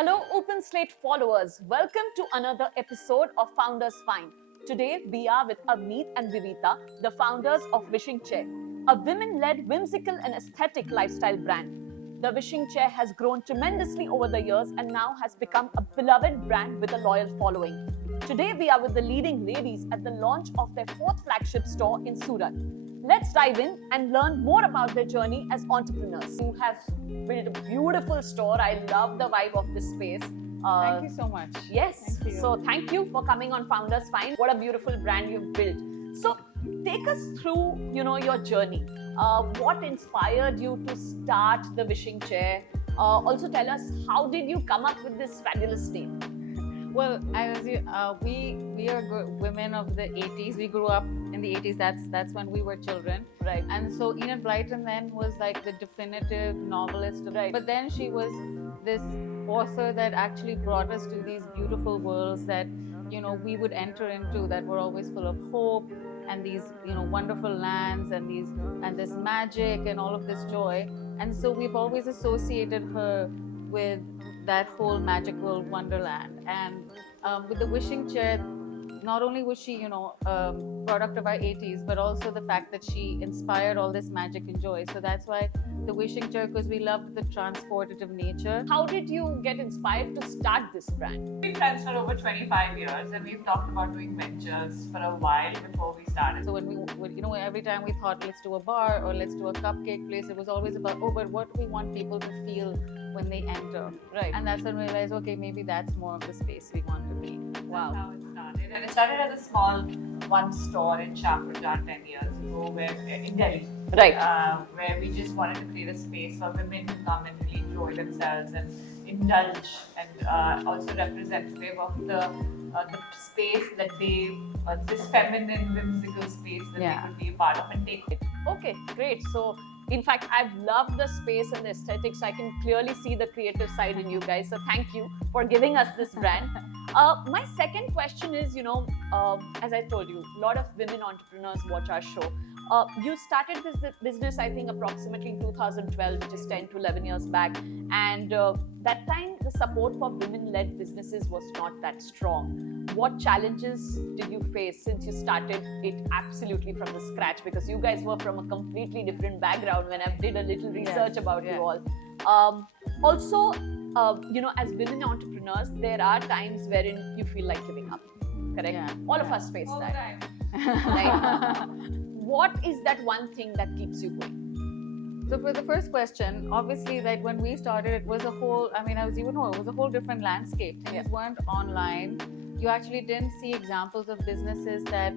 Hello, Open Slate followers. Welcome to another episode of Founders Find. Today, we are with Avneet and Vivita, the founders of Wishing Chair, a women led, whimsical, and aesthetic lifestyle brand. The Wishing Chair has grown tremendously over the years and now has become a beloved brand with a loyal following. Today, we are with the leading ladies at the launch of their fourth flagship store in Surat. Let's dive in and learn more about their journey as entrepreneurs. You have built a beautiful store. I love the vibe of this space. Thank you so much. Yes. Thank you. So thank you for coming on Founders Find. What a beautiful brand you've built. So take us through, your journey. What inspired you to start the Wishing Chair? Also tell us, how did you come up with this fabulous name? Well, we are women of the 80s. We grew up in the 80s. That's when we were children. Right. And so Enid Blyton then was like the definitive novelist. Right. But then she was this author that actually brought us to these beautiful worlds that, we would enter into, that were always full of hope and these, wonderful lands and this magic and all of this joy. And so we've always associated her with that whole magical wonderland. And with the Wishing Chair, not only was she, product of our 80s, but also the fact that she inspired all this magic and joy. So that's why the Wishing Chair, because we loved the transportative nature. How did you get inspired to start this brand? We've been friends for over 25 years and we've talked about doing ventures for a while before we started. So when we, every time we thought, let's do a bar or let's do a cupcake place, it was always about, but what do we want people to feel when they enter? Right. And that's when we realized, okay, maybe that's more of the space we want to be. Wow. That's how it started. And it started as a small one store in Shahpur 10 years ago, in Delhi. Right. Where we just wanted to create a space for women to come and really enjoy themselves and indulge, and also representative of the space that they, this feminine, whimsical space that they could be a part of and take it. Okay, great. So, in fact, I've loved the space and the aesthetics. I can clearly see the creative side in you guys. So, thank you for giving us this brand. My second question is, as I told you, a lot of women entrepreneurs watch our show. You started this business, I think, approximately in 2012, which is 10 to 11 years back. And that time, the support for women-led businesses was not that strong. What challenges did you face since you started it absolutely from the scratch? Because you guys were from a completely different background when I did a little research about you all. Also, as women entrepreneurs, there are times wherein you feel like giving up. Correct? Yeah. All of us face All the that. time. Right? What is that one thing that keeps you going? So for the first question, obviously, like when we started, it was a whole, it was a whole different landscape. Things weren't online. You actually didn't see examples of businesses that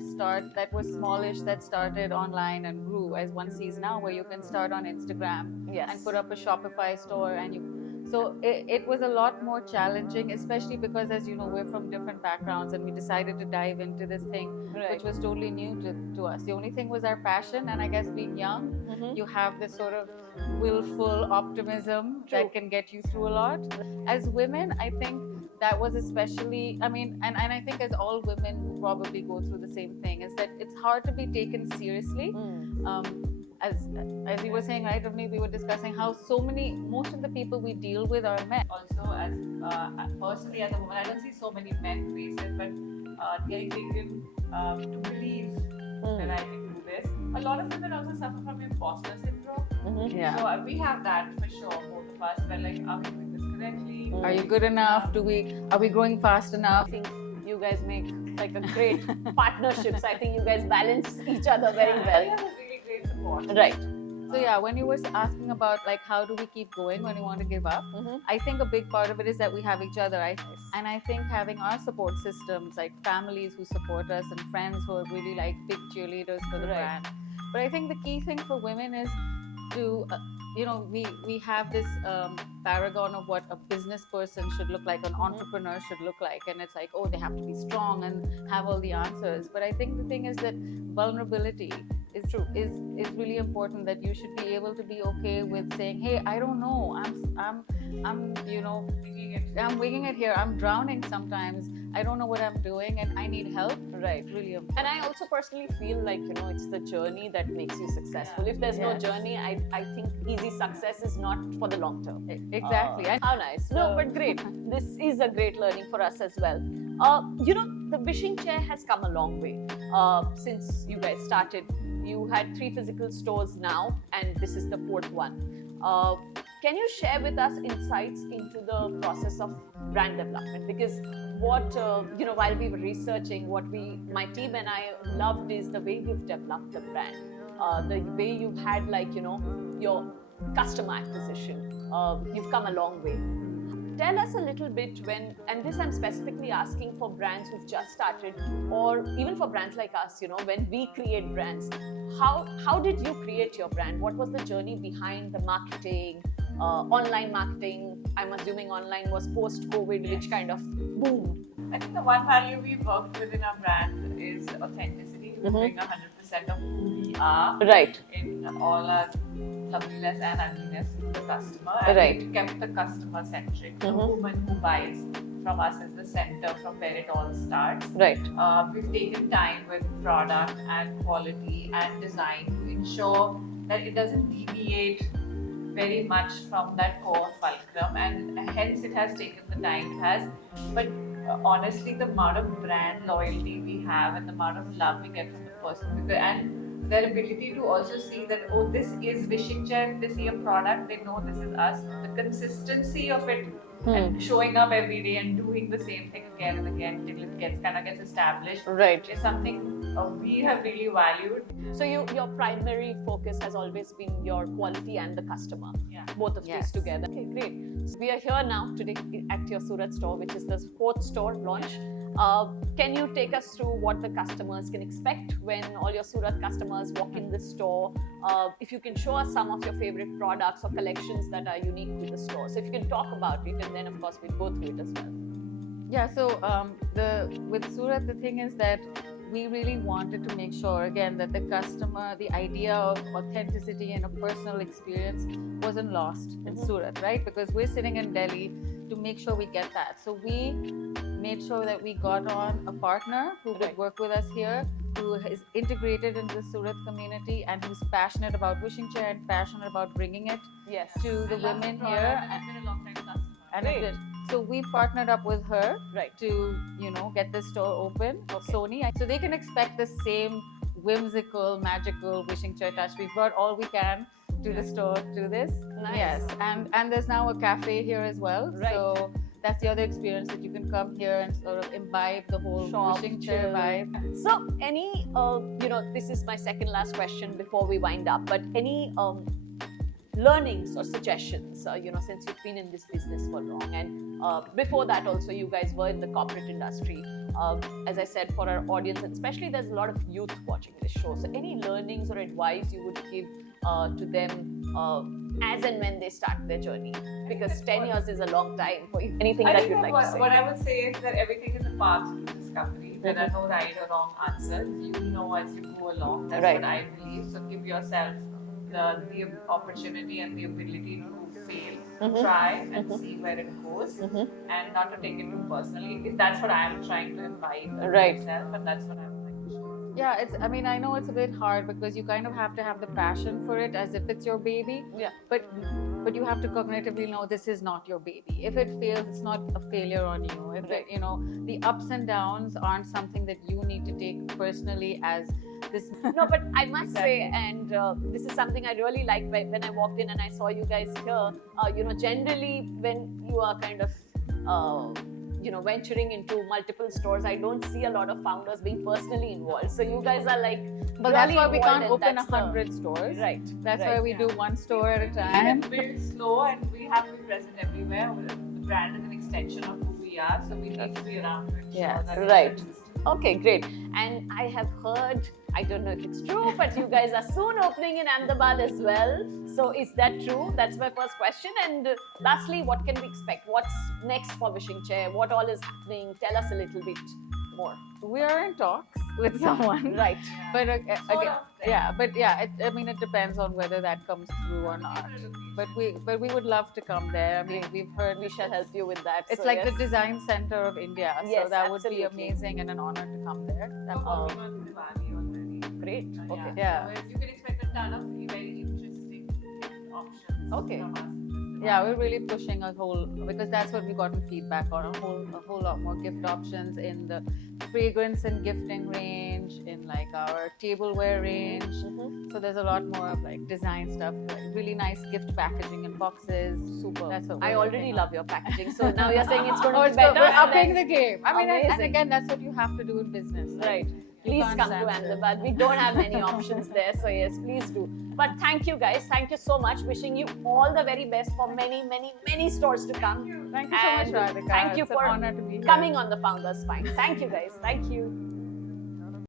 were smallish, that started online and grew, as one sees now, where you can start on Instagram and put up a Shopify store, so it was a lot more challenging, especially because, as you know, we're from different backgrounds and we decided to dive into this thing, which was totally new to us. The only thing was our passion, and I guess being young, you have this sort of willful optimism that can get you through a lot. As women, I think that was especially, and I think as all women probably go through the same thing, is that it's hard to be taken seriously. As you were saying, right, Avneet, we were discussing how most of the people we deal with are men. Also, as personally as a woman, I don't see so many men face it, but getting taken to believe that I can do this. A lot of women also suffer from imposter syndrome. Yeah. So we have that for sure, both of us. We're like, are we doing this correctly? Are you good enough? Are we growing fast enough? I think you guys make like a great partnerships. I think you guys balance each other very We well. have a really great support. Right. So yeah, when you were asking about like how do we keep going when you want to give up, I think a big part of it is that we have each other. And I think having our support systems, like families who support us and friends who are really like big cheerleaders for the brand. But I think the key thing for women is to, we have this paragon of what a business person should look like, an entrepreneur should look like. And it's like, oh, they have to be strong and have all the answers. But I think the thing is that vulnerability is really important, that you should be able to be okay with saying, hey, I don't know, I'm winging it here, I'm drowning sometimes, I don't know what I'm doing and I need help. Right. Really And I also personally feel like, it's the journey that makes you successful. If there's no Yes. journey, I think easy success is not for the long term. Exactly. How nice. No, but great. This is a great learning for us as well. The wishing chair has come a long way since you guys started. You had 3 physical stores now, and this is the 4th one. Can you share with us insights into the process of brand development? Because what while we were researching, my team and I loved is the way you've developed the brand, the way you've had your customer acquisition. You've come a long way. Tell us a little bit and this I'm specifically asking for brands who've just started, or even for brands like us, when we create brands, how did you create your brand? What was the journey behind the marketing, online marketing? I'm assuming online was post-COVID, which kind of boomed. I think the one value we worked with in our brand is authenticity. We bring 100% of who we are Right. in all our loveliness and ugliness to the customer. And Right. we kept the customer centric. The woman who buys from us is the center from where it all starts. Right. We've taken time with product and quality and design to ensure that it doesn't deviate very much from that core fulcrum, and hence it has taken the time it has. But honestly, the amount of brand loyalty we have and the amount of love we get from the person, and their ability to also see that, oh, this is Wishing Chair, if they see a product, they know this is us. The consistency of it and showing up every day and doing the same thing again and again till it gets established, Right. is something we have really valued. So your primary focus has always been your quality and the customer. Yeah. Both of these together. Okay, great. So we are here now today at your Surat store, which is the 4th store launch. Can you take us through what the customers can expect when all your Surat customers walk in the store? If you can show us some of your favorite products or collections that are unique to the store. So if you can talk about it, and then of course we'll go through it as well. Yeah, so with Surat, the thing is that we really wanted to make sure, again, that the customer, the idea of authenticity and a personal experience wasn't lost in Surat, right? Because we're sitting in Delhi to make sure we get that. So we made sure that we got on a partner who would work with us here, who is integrated into the Surat community and who's passionate about Wishing Chair and passionate about bringing it Yes. to the women here. And been a long time customer. And Great. it's good. So we partnered up with her Right. to, get the store open, Sony. So they can expect the same whimsical, magical Wishing Chair touch. We've brought all we can to the store to this. Nice. Yes, and there's now a cafe here as well. Right. So that's the other experience, that you can come here and sort of imbibe the whole Shop, Wishing Chair chill. vibe. So any, this is my second last question before we wind up, but any learnings or suggestions, since you've been in this business for long, and before that also you guys were in the corporate industry. As I said, for our audience, and especially there's a lot of youth watching this show. So any learnings or advice you would give to them as and when they start their journey? Because 10 years is a long time for you. Anything I that think you'd like to say? what I would say is that everything is a path to discovery. There are no right or wrong answers. You will know as you go along. That's Right. what I believe. So give yourself the opportunity and the ability to fail, try and see where it goes, and not to take it too personally. Because that's what I'm trying to imbibe in Right. myself, and that's what I would like to share. Yeah, I know it's a bit hard because you kind of have to have the passion for it as if it's your baby. Yeah. But you have to cognitively know this is not your baby. If it fails, it's not a failure on you. If Right. the ups and downs aren't something that you need to take personally as this. No, but I must Exactly. say, and this is something I really like when I walked in and I saw you guys here. Generally when you are kind of, venturing into multiple stores, I don't see a lot of founders being personally involved. So you guys are like, But that's really why we involved, can't and open that's 100 stores. Right. That's right. why we do one store at a We time. build slow, and we have to be present everywhere. The brand is an extension of who we are, so we need to be around to ensure Yes. that Right. it's consistent. Okay, great. And I have heard, I don't know if it's true, but you guys are soon opening in Ahmedabad as well. So is that true? That's my first question. And lastly, what can we expect? What's next for Wishing Chair? What all is happening? Tell us a little bit more. We are in talks with someone. Right. But Sort again, of, yeah, but yeah, I mean, it depends on whether that comes through or not. But we would love to come there. I mean, we've heard We shall help you with that. It's so like yes. the design center of India, Yes, so that would be absolutely. amazing and an honor to come there. We're working on Diwali already. Great. Okay. Yeah. So you can expect a ton of very interesting options Okay. from us. Yeah, we're really pushing a whole, because that's what we've gotten feedback on, a whole lot more gift options in the fragrance and gifting range, in like our tableware range. Mhm. So there's a lot more of like design stuff, like really nice gift packaging and boxes. Super. That's what I we're already working love on. your packaging. So now you're saying it's going to Oh, be it's good. better. We're and upping then- the game. I mean, and Amazing. again, that's what you have to do in business. Right. You Please can't come to stand still. Ahmedabad. We don't have many options there. So yes, please do. But thank you guys. Thank you so much. Wishing you all the very best for many, many, many stores to come. Thank you so much, And Radhika. thank you It's for an honor to be here. coming on the Founders Find. Thank you guys. Thank you.